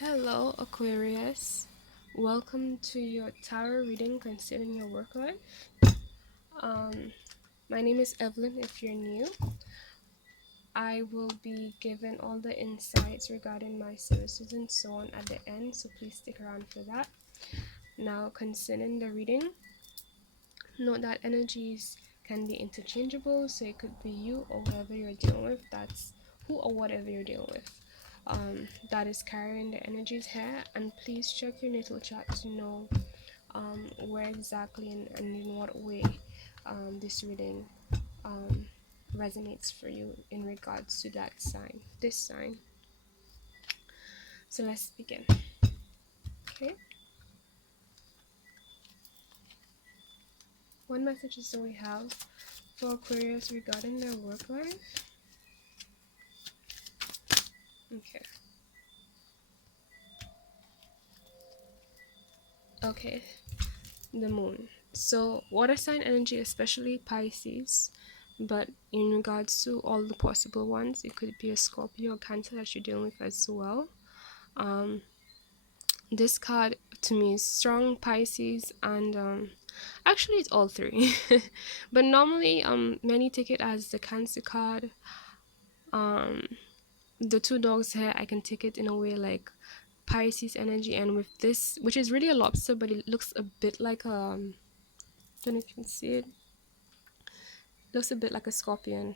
Hello, Aquarius. Welcome to your tarot reading concerning your work life. Um, my name is Evelyn. If you're new, I will be giving all the insights regarding my services and so on at the end, so please stick around for that. Now, concerning the reading, note that energies can be interchangeable, so it could be you or whoever you're dealing with. That's who or whatever you're dealing with. That is carrying the energies here, and please check your natal chart to know where exactly and in what way this reading um, resonates for you in regards to that sign, this sign. So let's begin. Okay. What messages do we have for Aquarius regarding their work life? Okay. Okay. The moon. So water sign energy, especially Pisces, but in regards to all the possible ones, it could be a Scorpio or Cancer that you're dealing with as well. Um, this card to me is strong Pisces and actually it's all three. But normally many take it as the Cancer card. Um the two dogs here, I can take it in a way like Pisces energy, and with this, which is really a lobster, but it looks a bit like I don't know if you can see it. Looks a bit like a scorpion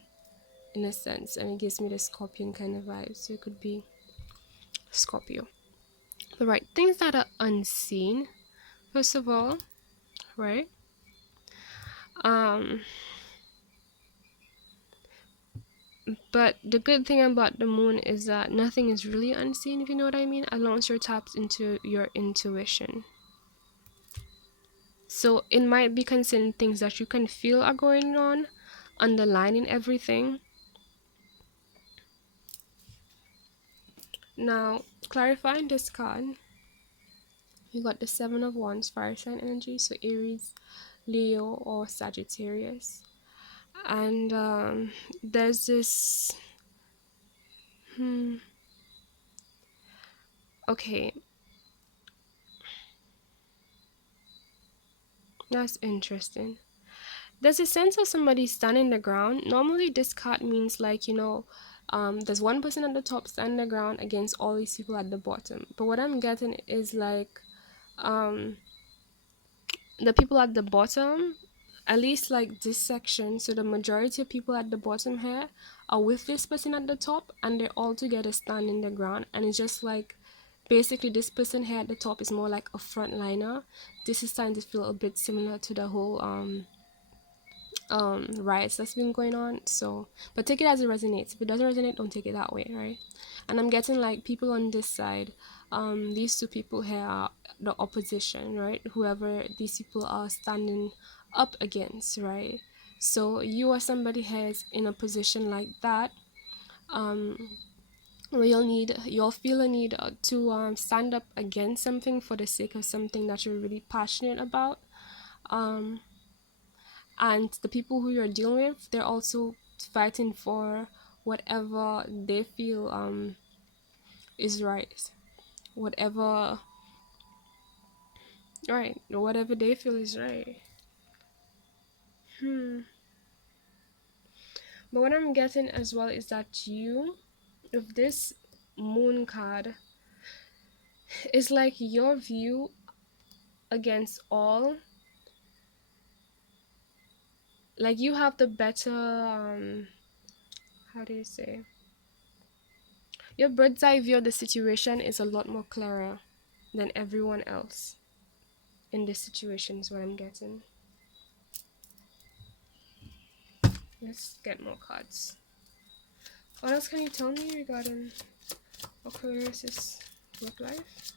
in a sense, and it gives me the scorpion kind of vibe. So it could be Scorpio. But right, things that are unseen, first of all, right? Um, but the good thing about the moon is that nothing is really unseen, if you know what I mean, as long as you're tapped into your intuition. So it might be concerning things that you can feel are going on, underlining everything. Now, clarifying this card, you got the Seven of Wands, fire sign energy, so Aries, Leo, or Sagittarius. And there's this. Okay, that's interesting. There's a sense of somebody standing the ground. Normally, this card means like, there's one person at the top standing the ground against all these people at the bottom. But what I'm getting is like, um, the people at the bottom, at least like this section, so the majority of people at the bottom here are with this person at the top, and they're all together standing the ground, and it's just like basically this person here at the top is more like a frontliner. This is starting to feel a bit similar to the whole riots that's been going on. So but take it as it resonates. If it doesn't resonate, don't take it that way, right? And I'm getting like people on this side, these two people here are the opposition, right? Whoever these people are standing up against, right? So you or somebody has in a position like that, um where you'll feel a need to stand up against something for the sake of something that you're really passionate about. um and the people who you're dealing with, they're also fighting for whatever they feel is right, whatever, right, whatever they feel is right. But what I'm getting as well is that you, with this moon card, is like your view against all, like you have the better how do you say, your bird's eye view of the situation is a lot more clearer than everyone else in this situation, is what I'm getting. Let's get more cards. What else can you tell me regarding Aquarius's work life?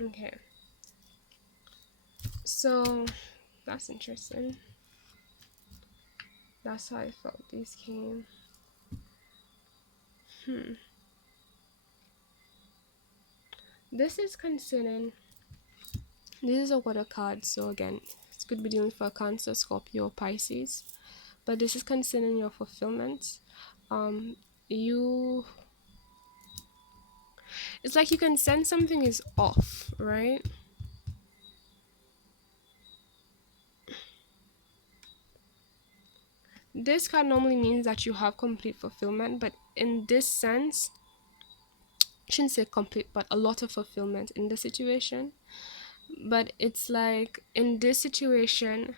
Okay, so that's interesting. That's how I felt these came. This is concerning. This is a water card, so again, it could be dealing for Cancer, Scorpio, Pisces. But this is concerning your fulfillment. you it's like you can sense something is off, right? This card normally means that you have complete fulfillment, but in this sense, I shouldn't say complete, but a lot of fulfillment in this situation. But it's like in this situation,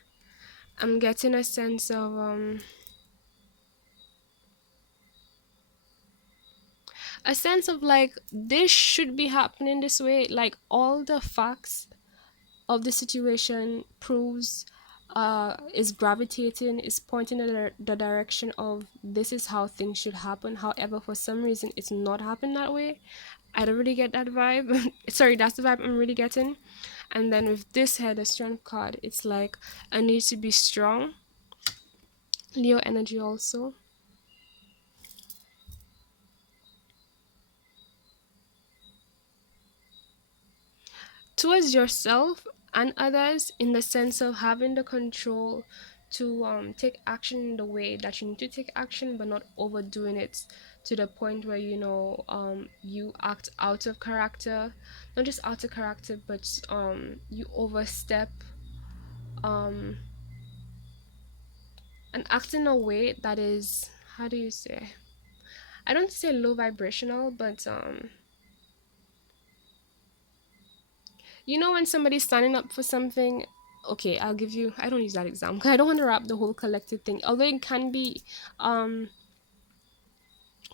I'm getting a sense of like this should be happening this way. Like all the facts of the situation proves is gravitating, is pointing in the direction of this is how things should happen. However, for some reason it's not happening that way. I don't really get that vibe. Sorry, that's the vibe I'm really getting. And then with this head, the strength card, it's like I need to be strong. Leo energy also. Towards yourself and others, in the sense of having the control to take action in the way that you need to take action, but not overdoing it to the point where you act out of character. Not just out of character, but you overstep um and act in a way that is, how do you say, I don't say low vibrational, but when somebody's standing up for something. Okay, I'll give you, I don't use that example because I don't want to wrap the whole collective thing, although it can be um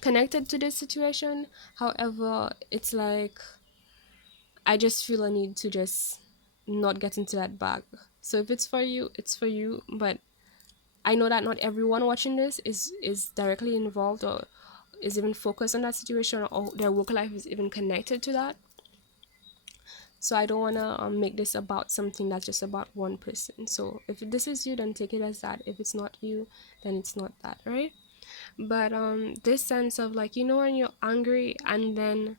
connected to this situation. However, it's like I just feel a need to just not get into that bag. So if it's for you, it's for you, but I know that not everyone watching this is directly involved or is even focused on that situation, or their work life is even connected to that. So I don't want to make this about something that's just about one person. So if this is you, then take it as that. If it's not you, then it's not that, right? But this sense of like, when you're angry and then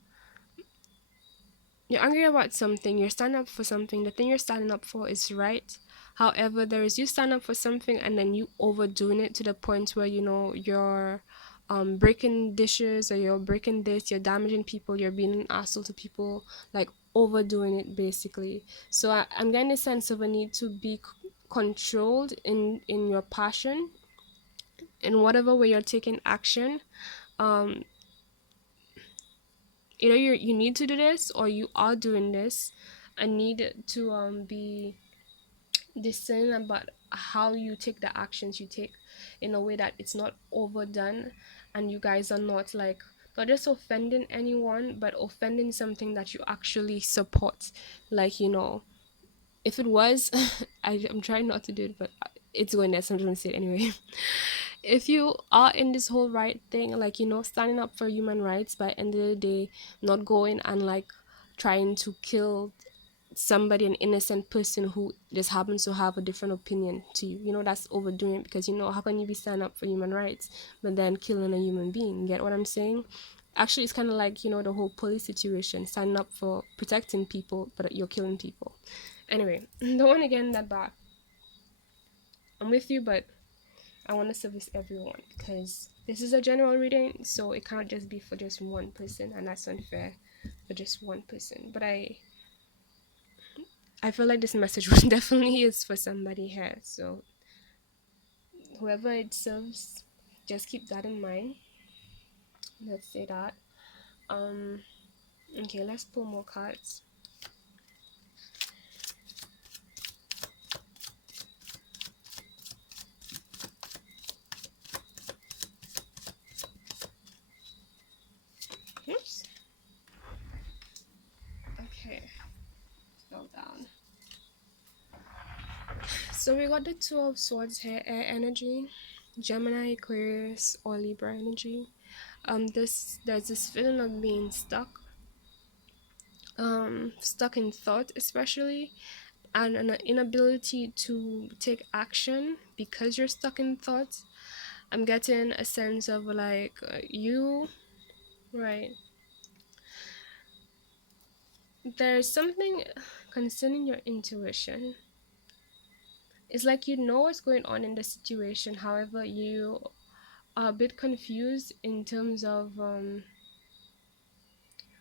you're angry about something, you're standing up for something, the thing you're standing up for is right. However, there is you stand up for something and then you overdoing it to the point where you're breaking dishes, or you're breaking this, you're damaging people, you're being an asshole to people, like overdoing it basically. So I'm getting a sense of a need to be controlled in your passion, in whatever way you're taking action. um Either you need to do this or you are doing this. I need to be discerning about how you take the actions you take, in a way that it's not overdone, and you guys are not like, not just offending anyone, but offending something that you actually support. Like, if it was I'm trying not to do it, but it's going there, so I'm just gonna say it anyway. If you are in this whole right thing, like, standing up for human rights, by end of the day, not going and like trying to kill somebody, an innocent person who just happens to have a different opinion to you, that's overdoing it. Because how can you be standing up for human rights but then killing a human being? Get what I'm saying? Actually, it's kind of like, the whole police situation, standing up for protecting people but you're killing people. Anyway, don't want to get in that back. I'm with you, but I want to service everyone, because this is a general reading, so it can't just be for just one person, and that's unfair for just one person. But I feel like this message definitely is for somebody here. So whoever it serves, just keep that in mind. Let's say that. Um. Okay, let's pull more cards. Oops. Okay. Fell down. So we got the Two of Swords here, air energy, Gemini, Aquarius, or Libra energy. There's this feeling of being stuck in thought, especially, and an inability to take action because you're stuck in thought. I'm getting a sense of like, you, right? There's something concerning your intuition. It's like you know what's going on in the situation. However, you a bit confused in terms of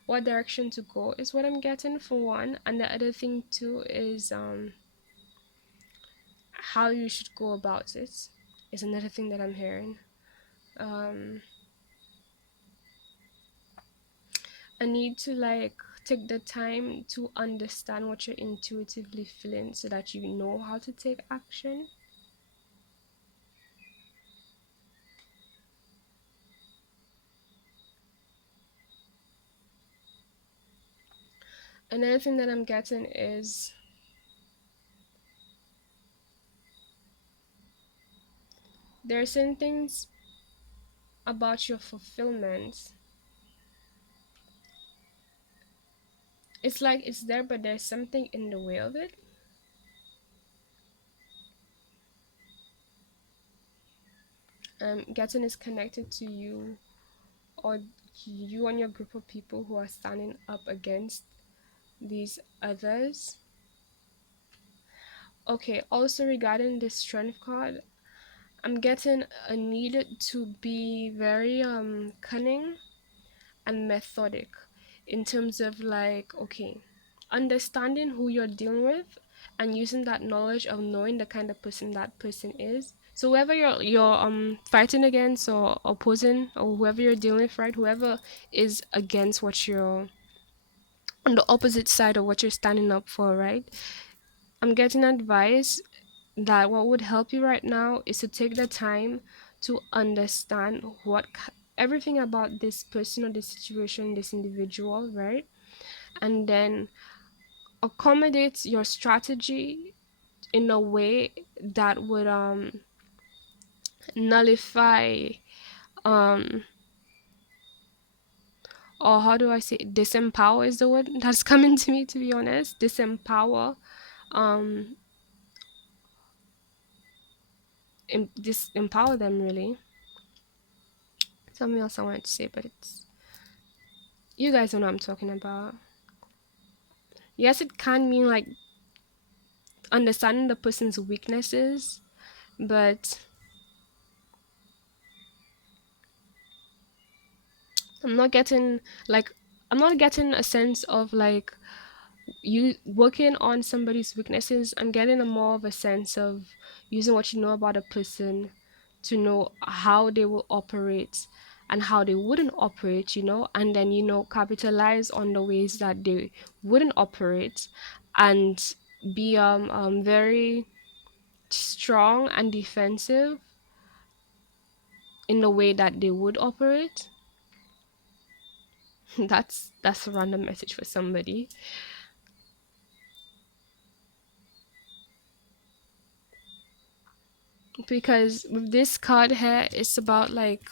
what direction to go is what I'm getting for one, and the other thing too is how you should go about it is another thing that I'm hearing. Um, I need to like take the time to understand what you're intuitively feeling so that you know how to take action. Another thing that I'm getting is there are certain things about your fulfillment. It's like it's there, but there's something in the way of it. Getting is connected to you, or you and your group of people who are standing up against these others. Okay, also regarding the strength card, I'm getting a need to be very cunning and methodic in terms of like, okay, understanding who you're dealing with and using that knowledge of knowing the kind of person that person is. So whoever you're fighting against or opposing, or whoever you're dealing with, right, whoever is against what you're on the opposite side of what you're standing up for, right, I'm getting advice that what would help you right now is to take the time to understand everything about this person or this situation, this individual, right? And then accommodate your strategy in a way that would nullify um or how do I say it? Disempower is the word that's coming to me, to be honest. Disempower um disempower them really. Something else I wanted to say, but it's you guys know what I'm talking about. Yes, it can mean like understanding the person's weaknesses, but I'm not getting like I'm not getting a sense of like you working on somebody's weaknesses. I'm getting a more of a sense of using what you know about a person to know how they will operate and how they wouldn't operate, and then capitalize on the ways that they wouldn't operate and be very strong and defensive in the way that they would operate. That's a random message for somebody. Because with this card here, it's about like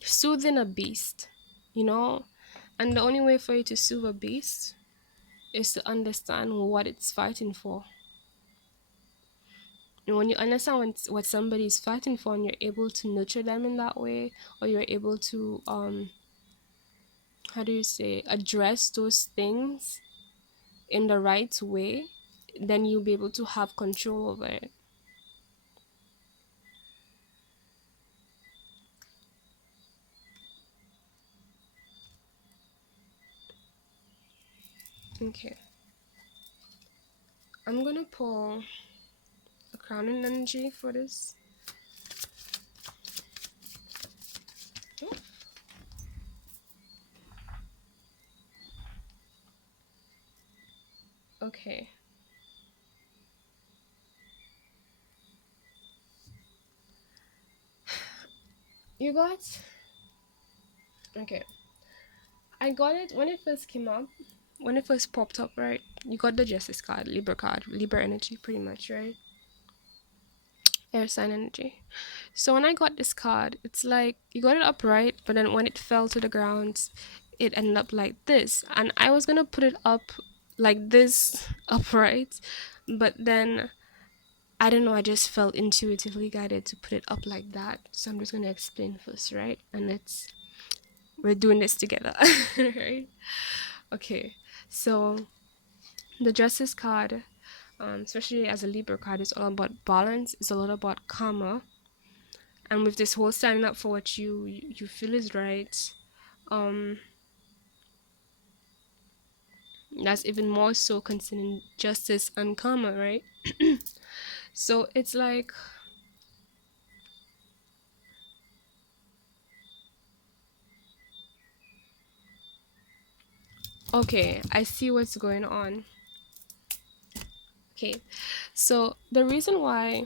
soothing a beast, you know? And the only way for you to soothe a beast is to understand what it's fighting for. And when you understand what somebody is fighting for and you're able to nurture them in that way, or you're able to how do you say, address those things in the right way, then you'll be able to have control over it. Okay. I'm gonna pull a crowning energy for this. Oh, okay. You got okay. I got it when it first came up, when it first popped up, right? You got the Justice card, Libra energy, pretty much, right? Air sign energy. So when I got this card, it's like you got it upright, but then when it fell to the ground, it ended up like this. And I was gonna put it up like this upright, but then I don't know, I just felt intuitively guided to put it up like that. So I'm just gonna explain first, right? And we're doing this together, right? Okay, so the Justice card, especially as a Libra card, it's all about balance. It's a lot about karma, and with this whole standing up for what you feel is right, um, that's even more so concerning justice and karma, right? So it's like, okay, I see what's going on. Okay, so the reason why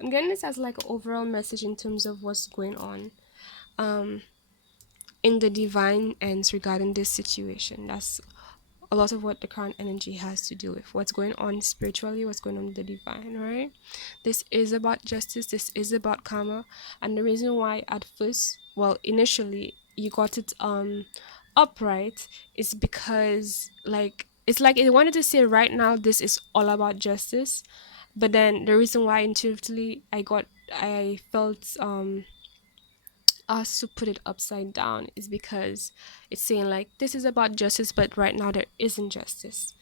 I'm getting this as like an overall message in terms of what's going on um in the divine ends regarding this situation. That's a lot of what the current energy has to do with what's going on spiritually, what's going on with the divine, right? This is about justice, this is about karma, and the reason why at first, well, initially you got it upright is because like it's like it wanted to say right now this is all about justice, but then the reason why intuitively I felt us to put it upside down is because it's saying like this is about justice, but right now there isn't justice,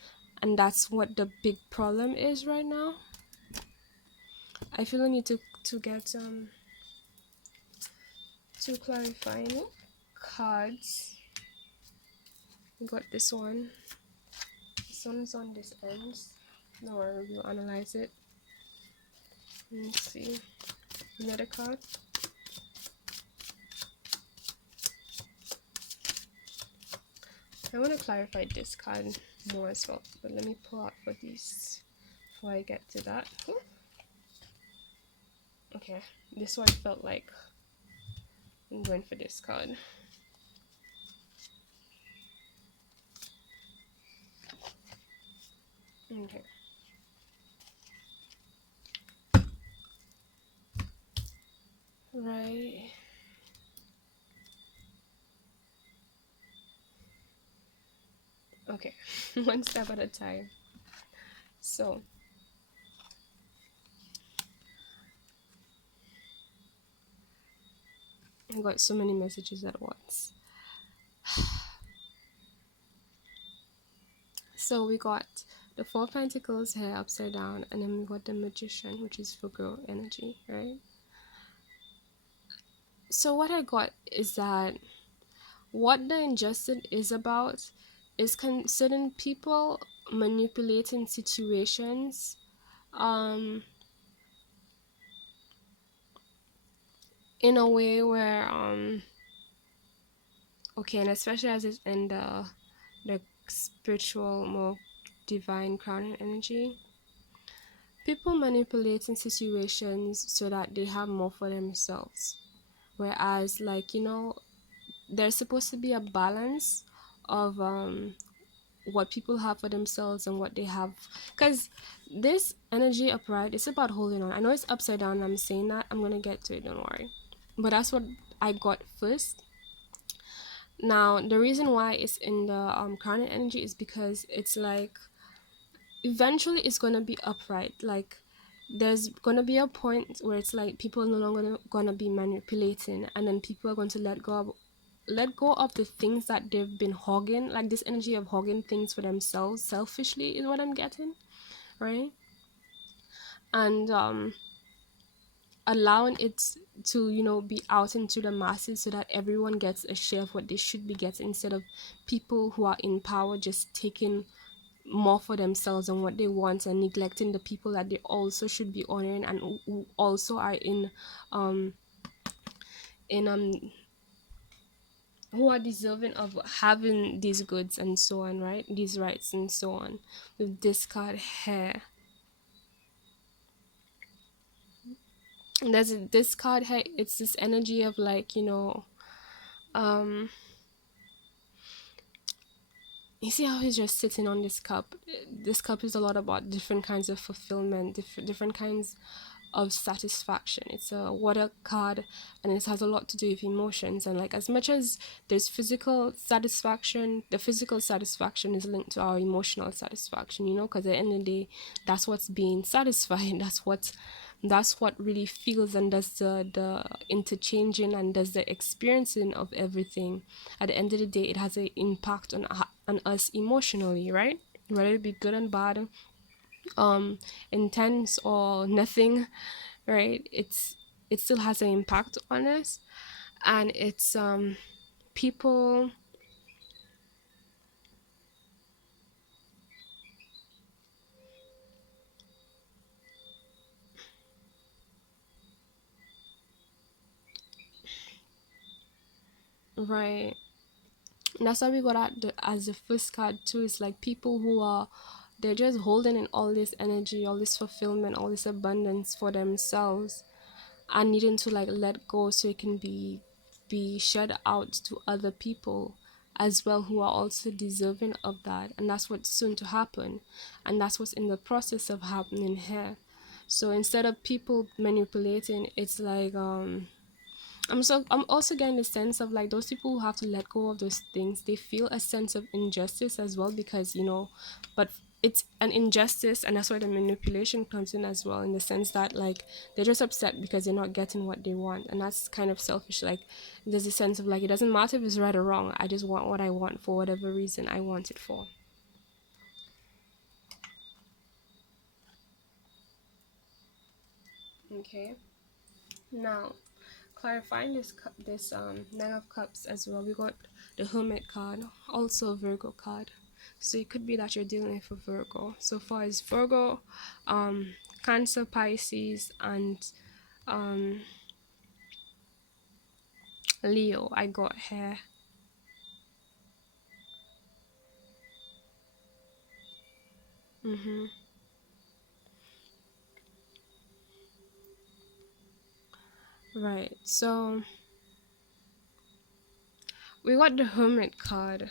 and that's what the big problem is right now. I feel I need to get two clarifying cards. We got this one. This one is on this end. No worry, we'll analyze it. Let's see. Another card. I want to clarify this card more as well, but let me pull out for these before I get to that. Ooh. Okay, this one felt like I'm going for this card. Okay. Right. Okay. One step at a time. So, I got so many messages at once. So, we got the Four of Pentacles here upside down, and then we got the Magician, which is for girl energy, right? So, what I got is that what the injustice is about is concerning people manipulating situations um in a way where okay, and especially as it's in the spiritual more divine crowning energy, people manipulating situations so that they have more for themselves, whereas like there's supposed to be a balance of what people have for themselves and what they have, because this energy upright, it's about holding on. I know it's upside down, I'm saying that, I'm gonna get to it, don't worry, but that's what I got first. Now the reason why it's in the crown energy is because it's like eventually it's gonna be upright. Like there's gonna be a point where it's like people are no longer gonna be manipulating, and then people are going to let go of the things that they've been hogging, like this energy of hogging things for themselves selfishly is what I'm getting, right? And allowing it to be out into the masses so that everyone gets a share of what they should be getting, instead of people who are in power just taking more for themselves and what they want, and neglecting the people that they also should be honoring, and who also are um in who are deserving of having these goods and so on, right? These rights and so on. With this card here, and there's this card here, it's this energy of like um you see how he's just sitting on this cup. This cup is a lot about different kinds of fulfillment, different kinds of satisfaction. It's a water card, and it has a lot to do with emotions. And like as much as there's physical satisfaction, the physical satisfaction is linked to our emotional satisfaction, because at the end of the day, that's what's being satisfied. That's what really feels and does the interchanging and does the experiencing of everything. At the end of the day, it has an impact on us emotionally, right? Whether it be good and bad, um intense or nothing, right? It still has an impact on us. And it's people, right? And that's why we got at as the first card too. It's like people who are, they're just holding in all this energy, all this fulfillment, all this abundance for themselves, and needing to like let go so it can be shed out to other people as well, who are also deserving of that. And that's what's soon to happen, and that's what's in the process of happening here. So instead of people manipulating, it's like I'm also getting the sense of like those people who have to let go of those things, they feel a sense of injustice as well, because but it's an injustice, and that's where the manipulation comes in as well, in the sense that like they're just upset because they're not getting what they want, and that's kind of selfish. Like there's a sense of like, it doesn't matter if it's right or wrong, I just want what I want for whatever reason I want it for. Okay, now clarifying this Nine of Cups as well, we got the Hermit card, also a Virgo card. So it could be that you're dealing with a Virgo. So far as Virgo, um, Cancer, Pisces, and um, Leo, I got here. Mm-hmm. Right. So we got the Hermit card.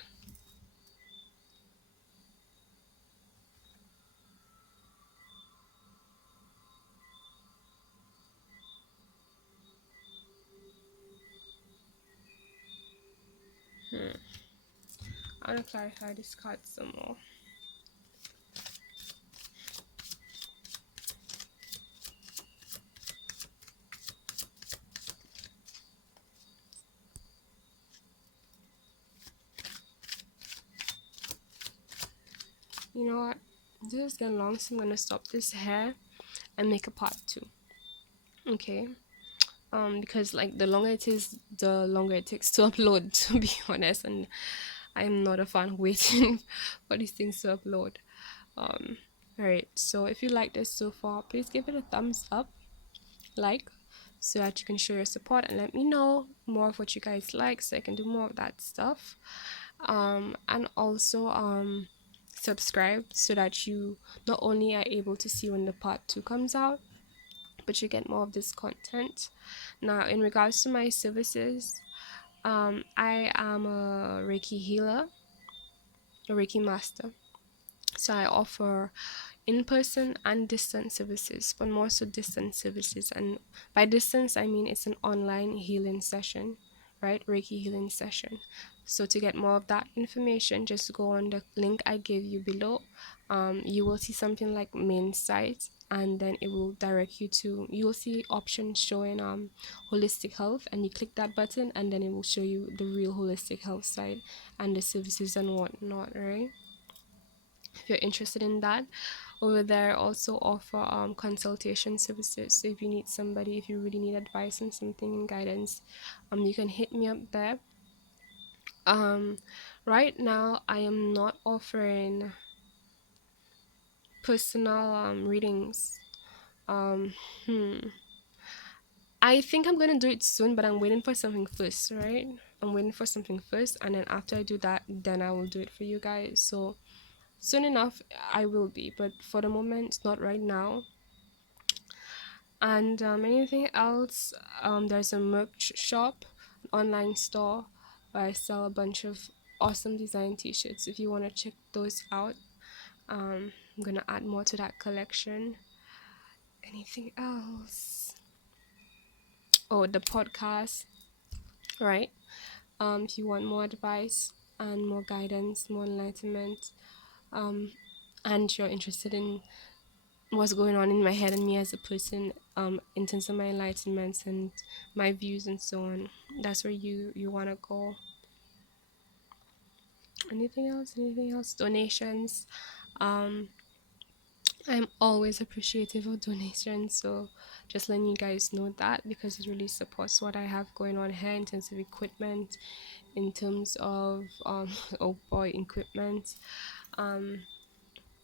Hmm. I want to clarify this card some more. You know what? This is getting long, so I'm gonna stop this here and make a part two. Okay. Because like the longer it is, the longer it takes to upload, to be honest, and I'm not a fan waiting for these things to upload. um all right, so if you like this so far, please give it a thumbs up, like, so that you can show your support and let me know more of what you guys like, so I can do more of that stuff. And also subscribe, so that you not only are able to see when the part 2 comes out, but you get more of this content. Now, in regards to my services, I am a Reiki healer, a Reiki master. So I offer in-person and distance services, but more so distance services. And by distance, I mean it's an online healing session, right? Reiki healing session. So to get more of that information, just go on the link I gave you below. You will see something like main site, and then it will direct you to, you will see options showing holistic health, and you click that button, and then it will show you the real holistic health side and the services and whatnot, right? If you're interested in that, over there also offer consultation services. So if you need somebody, if you really need advice on something and guidance, you can hit me up there. um right now I am not offering personal readings. um hmm. I think I'm gonna do it soon, but I'm waiting for something first, right? I'm waiting for something first, and then after I do that, then I will do it for you guys. So soon enough I will be, but for the moment, not right now. And anything else, there's a merch shop, an online store, where I sell a bunch of awesome design t-shirts. If you want to check those out, I'm gonna add more to that collection. Anything else? Oh, the podcast, right? If you want more advice and more guidance, more enlightenment, um and you're interested in what's going on in my head and me as a person, in terms of my enlightenment and my views and so on, that's where you want to go. Anything else? Donations, um I'm always appreciative of donations, so just letting you guys know that because it really supports what I have going on here in terms of equipment, in terms of oh boy, equipment. Um,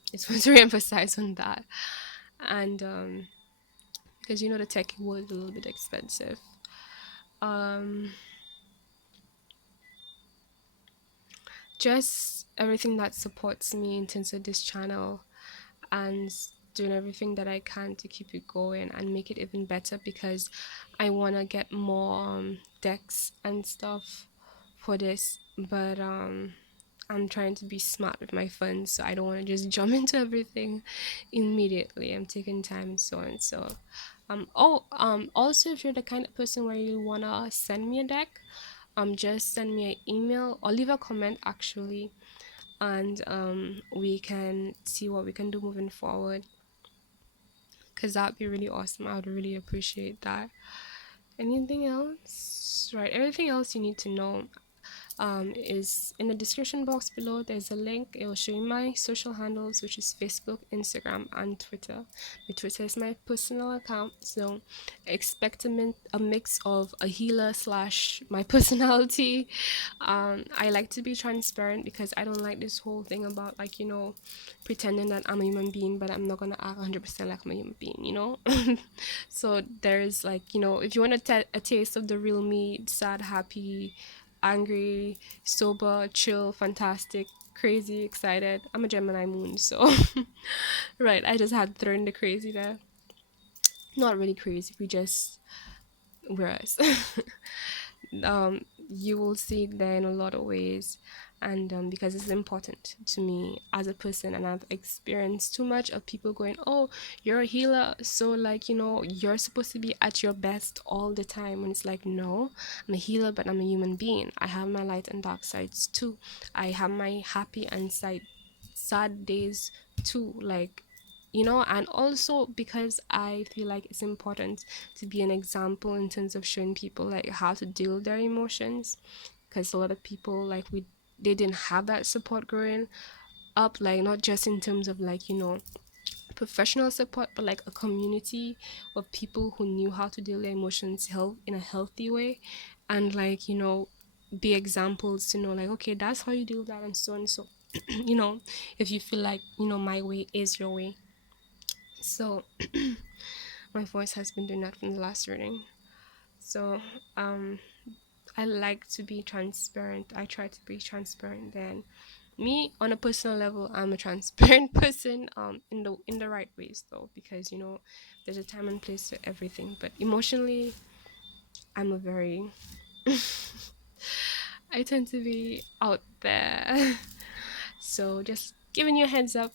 just want to re-emphasize on that, and because you know the tech world is a little bit expensive. Um, just everything that supports me in terms of this channel and doing everything that I can to keep it going and make it even better because I want to get more decks and stuff for this, but I'm trying to be smart with my funds, so I don't want to just jump into everything immediately. I'm taking time and so on. So also if you're the kind of person where you want to send me a deck, just send me an email or leave a comment actually, and we can see what we can do moving forward because that'd be really awesome. I would really appreciate that. Anything else? Right, everything else you need to know is in the description box below. There's a link. It will show you my social handles, which is Facebook, Instagram, and Twitter. My Twitter is my personal account, so expect a mix of a healer slash my personality. I like to be transparent because I don't like this whole thing about like pretending that I'm a human being, but I'm not gonna act 100% like I'm a human being. So there's like if you want a taste of the real me, sad, happy, angry, sober, chill, fantastic, crazy, excited. I'm a Gemini moon, so right. I just had to throw in the crazy there. Not really crazy. We just whereas you will see it there in a lot of ways, and because it's important to me as a person, and I've experienced too much of people going, oh, you're a healer, so like you're supposed to be at your best all the time, and it's like, no, I'm a healer, but I'm a human being. I have my light and dark sides too. I have my happy and sad days too, like and also because I feel like it's important to be an example in terms of showing people like how to deal with their emotions, because a lot of people like they didn't have that support growing up, like not just in terms of like professional support, but like a community of people who knew how to deal with their emotions in a healthy way, and like be examples to know like, okay, that's how you deal with that and so on. So if you feel like my way is your way. So my voice has been doing that from the last reading. So um I like to be transparent. I try to be transparent. Then me on a personal level, I'm a transparent person in the right ways though, because there's a time and place for everything. But emotionally, I'm a very I tend to be out there. So just giving you a heads up,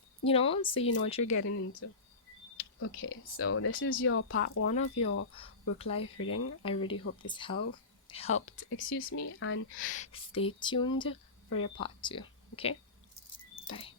so you know what you're getting into. Okay, so this is your part one of your work life reading. I really hope this helped, excuse me, and stay tuned for your part two. Okay, bye.